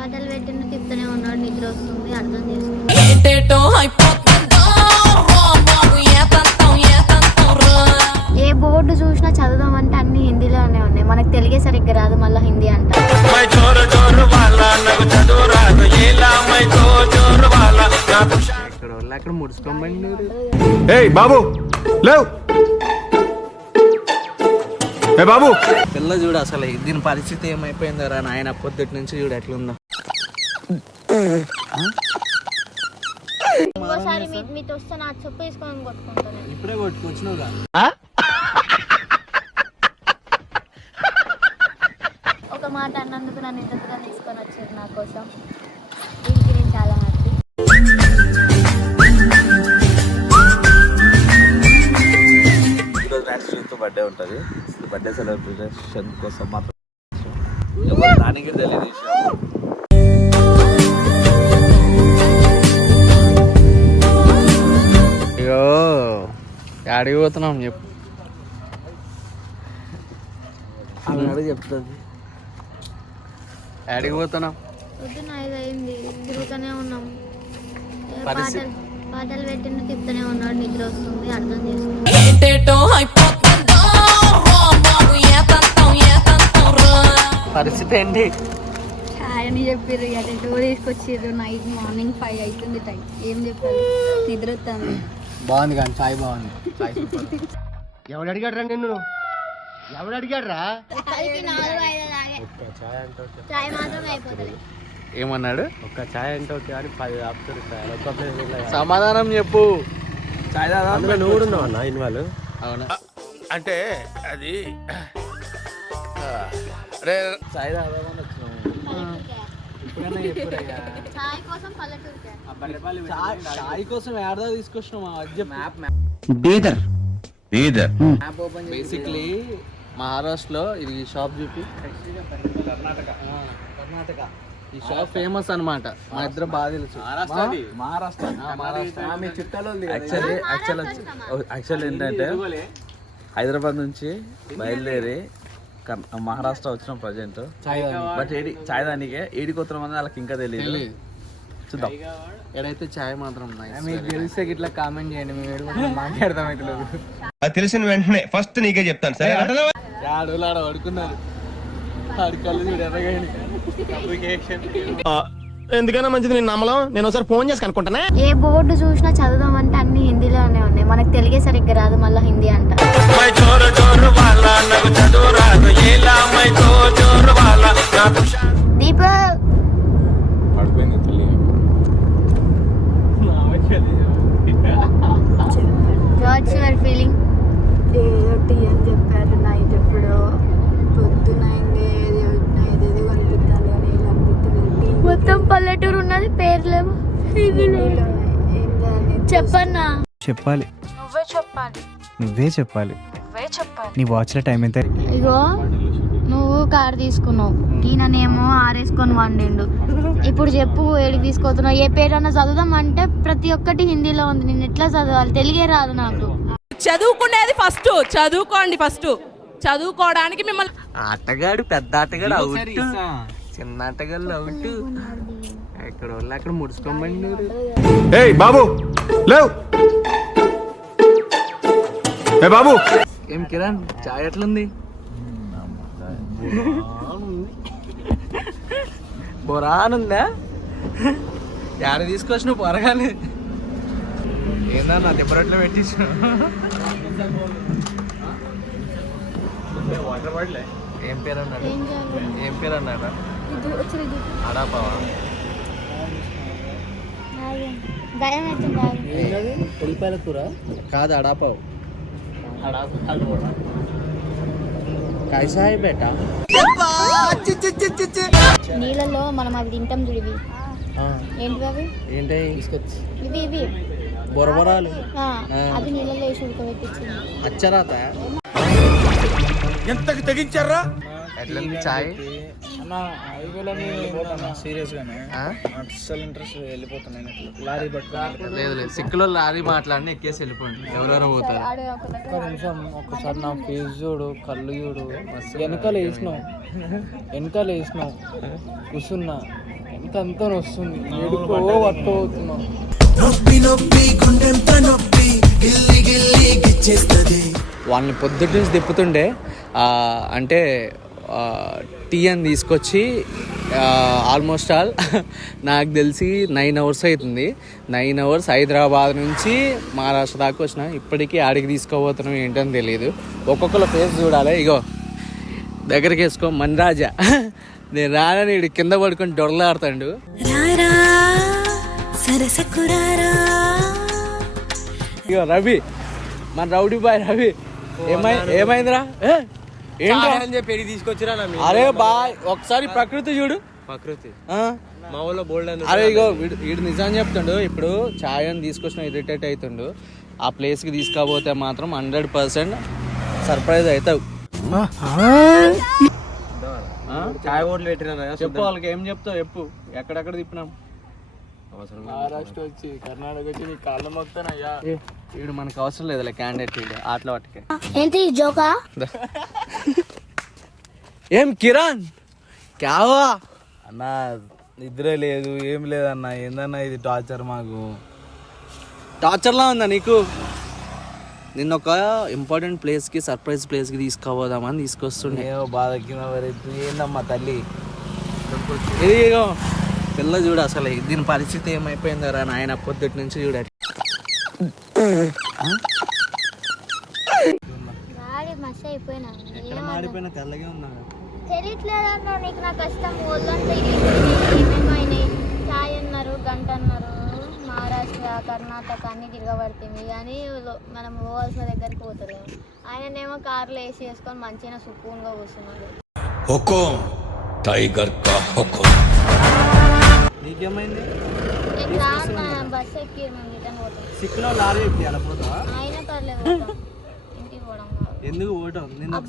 పాటలు పెట్టిన తిప్పుతూనే ఉన్నాడు, నిద్ర వస్తుంది, అర్థం చేసుకుంటాడు. ఏ బోర్డు చూసినా చదువుదామంటే అన్ని హిందీలోనే ఉన్నాయి, మనకు తెలుగే సరిగ్గా రాదు, మళ్ళీ హిందీ అంట. అక్కడ ముడుచుకోమండి. బాబు లేవు బాబు. పిల్ల చూడు అసలు దీని పరిస్థితి ఏమైపోయిందరా నాయన, పొద్దుటి నుంచి చూడు ఎట్లుందో. ఇంకోసారి మీతో వస్తే నా చెప్పు వేసుకొని కొట్టుకుంటాను. ఇప్పుడే కొట్టుకొచ్చినావుగా. ఒక మాట అన్నందుకు నన్ను ఇంతగా తీసుకొని వచ్చారు నా కోసం, దీనికి నేను చాలా హ్యాపీ. బర్త్డే ఉంటుంది, బర్త్డే సెలబ్రేషన్ కోసం మాత్రం దానికి తెలియదు. అయ్యో ఆడికి పోతున్నాం చెప్పు అన్నాడు, చెప్తుంది ఆడికి పోతున్నాం. పొద్దున 5 అయింది, తిరుగుతూనే ఉన్నాం. పరిస్థితి పాటలు పెట్టిన తిప్పుతూనే ఉన్నాడు, నిద్ర వస్తుంది, అర్థం చేసుకుంటాడు. పరిస్థితి ఏంటి? ఛాయ్ అని చెప్పారు, ఎటో తీసుకొచ్చారు. నైట్ మార్నింగ్ 5 అవుతుంది టైం. ఏం చెప్పారు? నిద్ర వస్తుంది. బాగుంది కానీ చాయ్ బాగుంది. చాయ్ ఎవడు అడిగాడు రా నిన్ను, ఎవడు అడిగాడు రా? చాయ్ మాత్రం అయిపోతుంది. ఏమన్నాడు? ఒక్క ఛాయ్ అంటే ఓకే అని 10 ఆపుతారు. ఒక్క ప్లేస్ సమాధానం చెప్పు. చాయ్ దాదా నువ్వు కూడా ఉన్నావు అన్న ఇన్వాల్వ్. అవునా అంటే అది చాయ్ దాదామని వచ్చినాము. చాయ్ కోసం పల్లెటూరుకే. చాయ్ కోసం ఏడదా తీసుకొచ్చినాం. Map Bidar Bidar map open basically మహారాష్ట్రలో ఇది షాప్ చూపి. కర్ణాటక ఈ షాప్ ఫేమస్ అన్నమాట. మా ఇద్దరు బాగా తెలుసు. మహారాష్ట్ర యాక్చువల్ ఏంటంటే హైదరాబాద్ నుంచి బయలుదేరి మహారాష్ట్ర వచ్చిన ప్రజెంట్. బట్ చాయ్ దానికే ఏడికొత్ತರ మంది వాళ్ళకి ఇంకా తెలియదు. చూద్దాం. ఎడైతే చాయ్ మాత్రం మీకు తెలిస్తే ఇట్లా కామెంట్ చేయండి. మేము మాట్లాడతాం ఇట్లా. అది తెలిసిన వెంటనే ఫస్ట్ నీకే చెప్తాను సరే. ఆడోళ్ళు ఆడ పడుకున్నారు. ఆడి కళ్ళు చూడు ఎర్రగాయని. ఎందుకైనా మంచిది నేను నమ్మలం. నేను ఒకసారి ఫోన్ చేసి కనుక్కుంటానే. ఏ బోర్డు చూసినా చదువుదామంటే అన్ని హిందీలోనే ఉన్నాయి, మనకు తెలుగే సరిగ్గా రాదు, మళ్ళీ హిందీ అంట. దీప వాట్స్ యువర్ ఫీలింగ్? ఏదోటి అని చెప్పారు నైట్ ఎప్పుడో, పొద్దున ఏదేదో కనిపిస్తాను కానీ ఏం కనిపిస్తుంది. మొత్తం పల్లెటూరు ఉన్నది, పేర్లేమో చెప్పన్నా. చెప్పాలి, నువ్వే చెప్పాలి. నువ్వే చెప్పాలి. నువ్వే చెప్పాలి. నీ వాచ్లో టైం ఎంత? ఇగో నువ్వు కార్ తీసుకున్నావు, ఈయననేమో ఆరేసుకొని వండిండు. ఇప్పుడు చెప్పు ఏడికి తీసుకుపోతున్నావు? ఏ పేరన్నా చదువుదాం అంటే ప్రతి ఒక్కటి హిందీలో ఉంది, నేను ఎట్లా చదవాలి? తెలుగే రాదు నాకు. చదువుకునేది ఫస్ట్, చదువుకోండి ఫస్ట్. చదువుకోవడానికి మిమ్మల్ని ఆటగాడు పెద్ద ఆటగాడు అవుట్, చిన్న ఆటగాళ్ళు అవుట్. ఎక్కడ వాళ్ళు అక్కడ ముడుచుకోమండి. బాబు లేవు బాబు. ఏం కిరణ్ చాయ్ ఎట్లుంది? బొరానుందా? యాడ తీసుకొచ్చిన పొరగాలి ఏందన్నా తిప్పరట్లో పెట్టించిన. ఏం పేరు అన్నాడు? ఏం పేరు అన్నాడా? అడాపావా? ఉల్లిపాయల కూర కాదు, అడాపావు. కైసా హై బేటా? నీళ్ళలో మనం అవి తింటాం చూడివి, ఏంటివి అవి? ఏంటి? ఇవి ఇవి బొరబొరాలు. అవి నీళ్ళలో వేసి ఉడకబెట్టించింది. అచ్చరాత ఎంతకి తెగించారా? ఎట్లుంది చాయ్? సీరియస్గానే అసలు ఇంట్రెస్ట్ వెళ్ళిపోతున్నాయి. లారీ పట్టుకుని లేదు లేదు, సిక్కులో లారీ మాట్లాడిని ఎక్కేసి వెళ్ళిపోండి. ఎవరెవరు పోతారు? ఒక్క నిమిషం, ఒక్కసారి నా ఫేస్ చూడు, కళ్ళు చూడు. వెనకాల వేసినావు, కూర్చున్నా, అంతా వస్తుంది ఏడుకో వక్కో అవుతున్నావు. వాళ్ళని పొద్దుటి నుంచి తిప్పుతుండే అంటే టీ అని తీసుకొచ్చి ఆల్మోస్ట్ ఆల్ నాకు తెలిసి 9 hours అవుతుంది. 9 hours హైదరాబాద్ నుంచి మహారాష్ట్ర దాకా వచ్చిన. ఇప్పటికీ ఆడికి తీసుకోబోతున్నాం ఏంటని తెలియదు. ఒక్కొక్కరు ఫేస్ చూడాలి. ఇగో దగ్గరికి వేసుకో మన్రాజా. నేను రానని ఇడు కింద పడుకొని డొరలాడుతాడు. ఇగో రవి, మన రౌడీ బాయ్ రవి. ఏమైందిరా? పెరిగి తీసుకొచ్చిరా. అరే బాయ్ ఒకసారి ప్రకృతి చూడు. ప్రకృతి మా ఊళ్ళో బోల్డ్. అరే ఇగో వీడు నిజం చెప్తాడు. ఇప్పుడు ఛాయ్ అని తీసుకొచ్చిన ఇరిటేట్ అవుతుండు. ఆ ప్లేస్కి తీసుకపోతే మాత్రం 100% సర్ప్రైజ్ అవుతావు. చాయ్ ఓట్లు పెట్టినా చెప్పు వాళ్ళకి ఏం చెప్తావు చెప్పు. ఎక్కడెక్కడ తిప్పినాం. మహారాష్ట్ర వచ్చి కర్ణాటక వచ్చి నీ కాళ్ళ మొక్తానయ్యా. వీడు మనకు అవసరం లేదులే క్యాండిడేట్. వీడు ఆటలో పట్టుకే. ఏంటి జోకా? ఏం కిరణ్ క్యావా అన్న నిద్రే లేదు, ఏం లేదన్న. ఏందన్నా ఇది టార్చర్ మాకు. టార్చర్లా ఉందా నీకు? నిన్న ఒక ఇంపార్టెంట్ ప్లేస్కి సర్ప్రైజ్ ప్లేస్కి తీసుకుపోదామని తీసుకొస్తుండే. ఏమో బాధ కింద ఏందమ్మా తల్లి. ఇదిగో పిల్ల చూడు. అసలు దీని పరిస్థితి ఏమైపోయిందరా నాయన. పొద్దుటి నుంచి చూడాలి. మాడిపోయిన తెల్లగే ఉన్నా. తెలియట్లేదన్నా నీకు నా కష్టం. ఒళ్ళంతా ఏమేమైనాయి. ఛాయ్ అన్నారు, గంట అన్నారు, మహారాష్ట్ర కర్ణాటక అన్ని తిరగబడుతుంది. కానీ మనం పోవాల్సిన దగ్గరికి పోతలేము. ఆయననేమో కార్లో ఏసీ వేసుకొని మంచిగా సుకూన్గా కూర్చున్నాడు. నీకేమైంది? బస్ ఎక్కి మేము రిటర్న్ పోతాం. సిక్కులో లారీ ఎక్కి అలా పోతావా? అయినా పర్లేదు, ఇంటికి పోవడం. ఎందుకు పోవటం? నాకు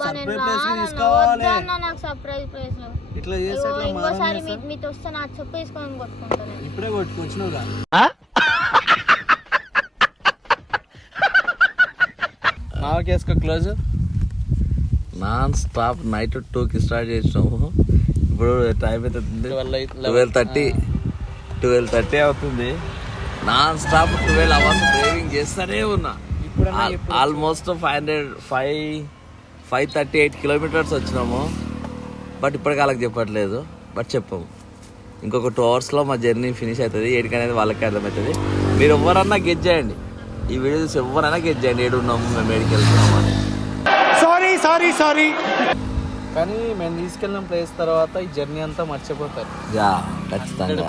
సర్ప్రైజ్ ప్లేస్ లో ఇట్లా చేసి ఇంకోసారి మీతో వస్తే నా చెప్పు వేసుకొని కొట్టుకుంటాను. ఇప్పుడే కొట్టుకొచ్చినావుగా. మావకేసుకో క్లోజ్. నాన్ స్టాప్ నైట్ 2కి స్టార్ట్ చేసినాము. ఇప్పుడు టైం అవుతుంది 12:30 అవుతుంది. నాన్ స్టాప్ 12 hours డ్రైవింగ్ చేస్తూనే ఉన్నా. ఆల్మోస్ట్ 538 kilometers వచ్చినాము. బట్ ఇప్పటికి వాళ్ళకి చెప్పట్లేదు. బట్ చెప్పాము ఇంకొక 2 hours మా జర్నీ ఫినిష్ అవుతుంది. ఏడికి అనేది వాళ్ళకి అర్థమవుతుంది. మీరు ఎవరన్నా గెట్ చేయండి. ఈ వీడియో చూసి ఎవరైనా గెట్ చేయండి ఏడు ఉన్నాము, మేము ఏడికి వెళ్తున్నాము అని. సారీ కానీ మేము తీసుకెళ్ళిన ప్లేస్ తర్వాత ఈ జర్నీ అంతా మర్చిపోతారు. ఖచ్చితంగా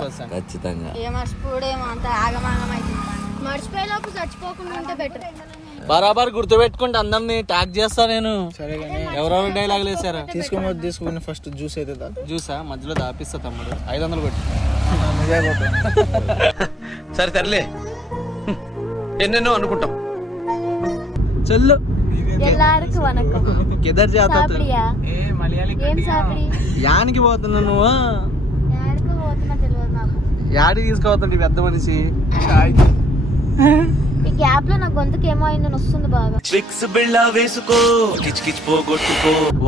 మర్చిపోయేలోపు చచ్చిపోకుండా ఉంటే బెటర్. బరాబర్ గుర్తుపెట్టుకుంటే అందరిని ట్యాగ్ చేస్తా నేను. ఎవరెవరు డైలాగులు వేసారా? తీసుకుని ఫస్ట్ జ్యూస్ అయితే జ్యూసా మధ్యలో దాపిస్తా తమ్ముడు. 500 కొట్టి సరే తరలే. ఎన్నెన్నో అనుకుంటాం. చెల్లు ఎల్లారికి వనకం. కిదర్ జాతా ఏం సాపిడి? యానికి పోతున్నా నువ్వు? యాడికి పోతున్నా తెలియదు నాకు. యాడికి తీసుకుపోతుంటే పెద్ద మనిషి. ఈ గ్యాప్ లో నా గొంతుకి ఏమో అయిందని వస్తుంది బాగా.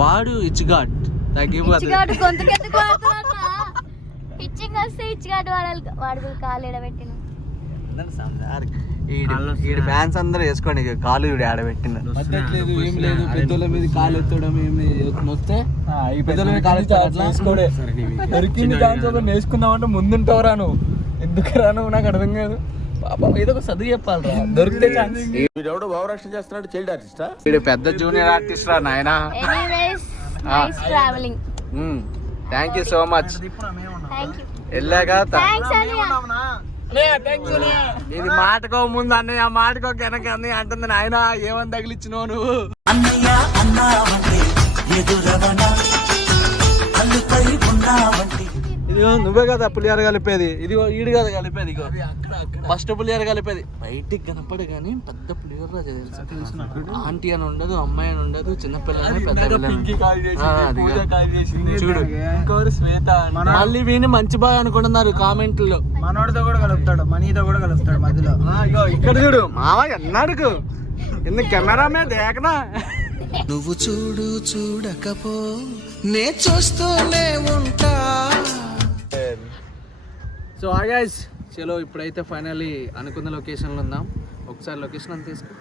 వాడు ఇచ్చిగాడ్ తగ్గిపోతుంది. గొంతుకెత్తుకు ఇచ్చింగ్ వస్తే ఇచ్చిగాడు వాడాలి. వాడు కాలు ఎడబెట్టిన ఫ్యాన్స్ అందరూ వేసుకోండి. కాలు ఆడబెట్టిన ఏం లేదు. పెద్దోళ్ళ మీద కాలు ఎత్తడం ఏమి వస్తే పెద్దోళ్ళ మీద కాలు దొరికింది ఛాన్స్ నేర్చుకుందామంటే ముందుంటావు రాను. ఎందుకు రాను నాకు అర్థం కాదు. పాపం ఏదో ఒక చదువు చెప్పాలి. దొరికితే ఛాన్స్. చేస్తున్నాడు చైల్డ్ ఆర్టిస్టా? వీడు పెద్ద జూనియర్ ఆర్టిస్ట్ రా నాయన. Nice travelling. Thank you so much. వెళ్ళాక ఇది మాటకో ముందు అన్నయ్య మాటకో వెనక అన్నయ్య అంటుంది. నాయన ఏమని తగిలిచ్చినావు నువ్వు? ఇది నువ్వే కదా పులిహార కలిపేది. ఇది ఈడు కదా కలిపేది. ఫస్ట్ పులిహార కలిపేది బయటికి కనపడే కానీ పెద్ద పులిహార ఆంటీ అని ఉండదు, అమ్మాయి అని ఉండదు, చిన్నపిల్లలని పెద్ద చూడు. మళ్ళీ వీని మంచి బాగా అనుకుంటున్నారు కామెంట్లో. మనోడితో కూడా కలుపుతాడు, మనీతో కూడా కలుపుతాడు మధ్యలో. ఇక్కడ చూడు మామ అన్నాడుకు ఎందుకు కెమెరా మీద దేకనా. నువ్వు చూడు చూడకపో నే చూస్తూనే ఉంటా. సో గైస్ చలో ఇప్పుడైతే ఫైనల్లీ అనుకున్న లొకేషన్లో ఉందాం. ఒకసారి లొకేషన్ అంతా తీసుకో.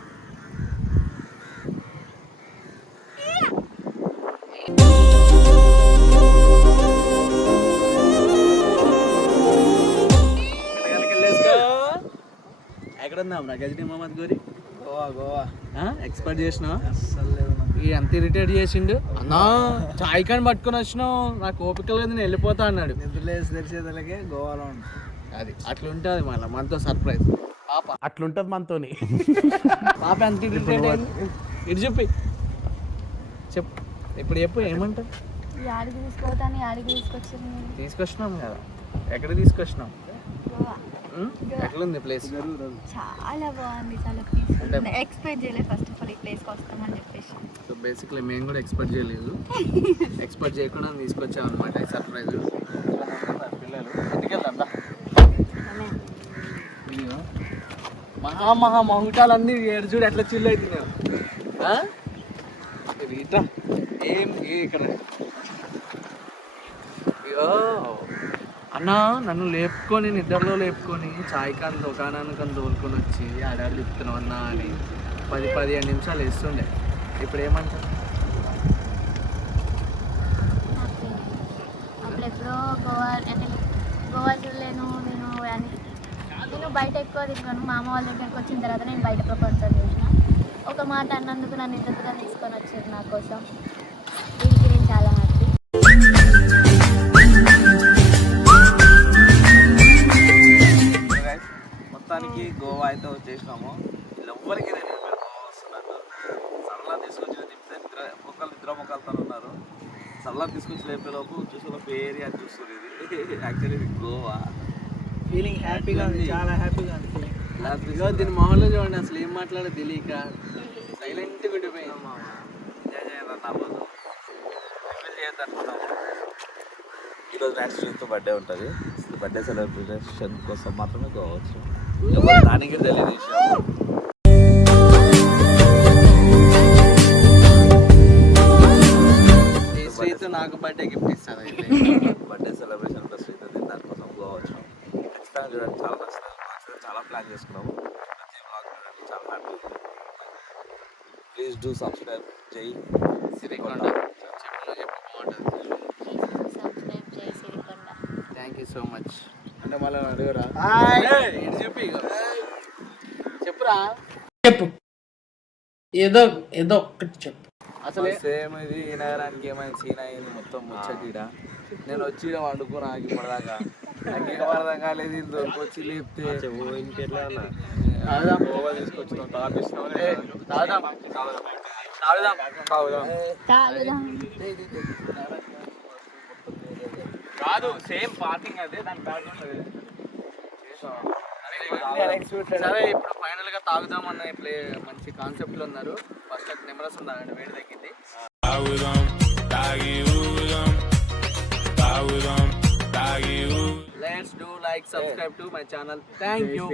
ఎక్కడ ఉందాం రా గజనీ మహమ్మద్ గోరి? గోవా ఎక్స్పెక్ట్ చేసినావు? ఈ అంత ఇరిటేట్ చేసిండు అన్నా. చాయ్ కాని పట్టుకొని వచ్చినావు, నాకు ఓపిక లేదు నేను వెళ్ళిపోతా అన్నాడు. తెలిసేదలకే గోవాలో అది అట్లుంటుంది మళ్ళీ మనతో సర్ప్రైజ్. పాప అట్లుంటది మనతోని. పాప ఎంత ఇరిటేట్ అయింది. ఇటు చెప్పి చెప్పు, ఇప్పుడు చెప్పు ఏమంటావు? యాడికి తీసుకోవటాన్ని యాడికి తీసుకొచ్చింది తీసుకొచ్చినాం కదా, ఎక్కడ తీసుకొచ్చినాం? గోవా. ఎట్లుంది ప్లేస్? చాలా బాగుంది, చాలా పీస్ఫుల్. ఎక్స్పెక్ట్ చేయలేదు ఫస్ట్ ఆఫ్ ఆల్ ఈ ప్లేస్కి వస్తామని చెప్పేసి. సో బేసిక్లీ మేము కూడా ఎక్స్పెక్ట్ చేయలేదు, ఎక్స్పెక్ట్ చేయకుండా తీసుకొచ్చాం అనమాట సర్ప్రైజ్. పిల్లలు ఇంటికి వెళ్దాం. మహా మహుటాలన్నీ ఏడు చూడు ఎట్లా చిల్లు అవుతున్నాయి. ఇట్లా ఏం ఇక్కడ అన్నా నన్ను లేపుకొని నిద్రలో లేపుకొని చాయ్ కాని దుకాణానికి తోలుకొని వచ్చి ఆడాడు చెప్తున్నావు అన్నా అని 10-15 నిమిషాలు వేస్తుండే. ఇప్పుడు ఏమంటారు? అప్పుడు ఎప్పుడో గోవా అంటే గోవా చూడలేను నేను అని. నేను బయట ఎక్కువ తిన్నాను. మా అమ్మ వాళ్ళ దగ్గరికి వచ్చిన తర్వాత నేను బయట ప్రపంచం చూసిన. ఒక మాట అన్నందుకు నన్ను ఇంత దూరం తీసుకొని వచ్చారు నా కోసం. దీనికి నేను చాలా హ్యాపీ. మొత్తానికి గోవా అయితే వచ్చేసినాము. ఎవ్వరికి తెలియదు మీరు గోవా వస్తున్నారు. సరళ తీసుకొచ్చి తిప్పితే నిద్ర మొక్కలతో ఉన్నారు. సరళ తీసుకొచ్చి లేపేలోపు చూసేలోపు ఏరియా చూస్తుంది. ఇది యాక్చువల్లీ ఇది గోవా. ఫీలింగ్ హ్యాపీగా ఉంది, చాలా హ్యాపీగా ఉంది. దీని మొహంలో చూడండి అసలు ఏం మాట్లాడో తెలియక సైలెంట్గా ఉండిపోయింది. ఈరోజు యాక్చువల్తో బర్త్డే ఉంటుంది. బర్త్డే సెలబ్రేషన్ కోసం మాత్రమే కావచ్చు, దానికి తెలియదు విషయం. శ్రీతో నాకు బర్త్డే గిఫ్ట్ ఇస్తాను. బర్త్డే సెలబ్రేషన్ ప్లస్ అవుతుంది, దానికోసం కావచ్చు. ఖచ్చితంగా చూడండి, చాలా నచ్చుతుంది. చాలా ప్లాన్ చేసుకున్నాము. ప్రతి బ్లాగ్ చూడండి, చాలా హ్యాపీ. ప్లీజ్ డూ సబ్స్క్రైబ్ జై సిరికొండ. సబ్స్క్రైబ్ చేయి Sirikonda. Thank you so much. అంటే మళ్ళీ అడుగురా చెప్పి చెప్పురా, చెప్పు ఏదో ఒక్కటి చెప్పు. అసలు సేమ్ ఇది ఈ నగరానికి ఏమైనా సీన్ అయింది మొత్తం ముచ్చటీడ. నేను వచ్చి వండుకున్నా ఇప్పటిదాకా, నాకు ఏం అర్థం కాలేదు. ఇది దొరికొచ్చి లేపితే ఇంకెట్లా గోవా తీసుకొచ్చినాం. కాదు సేమ్ పార్కింగ్ అదే, దాని బ్యాక్గ్రౌండ్ అదే. సరే ఇప్పుడు ఫైనల్ గా తాగుదామన్న మంచి కాన్సెప్ట్ లో ఉన్నారు. ఫస్ట్ నిమ్మరసం తాగండి, వేడి తగ్గింది. Let's do like, subscribe to my channel. Thank you.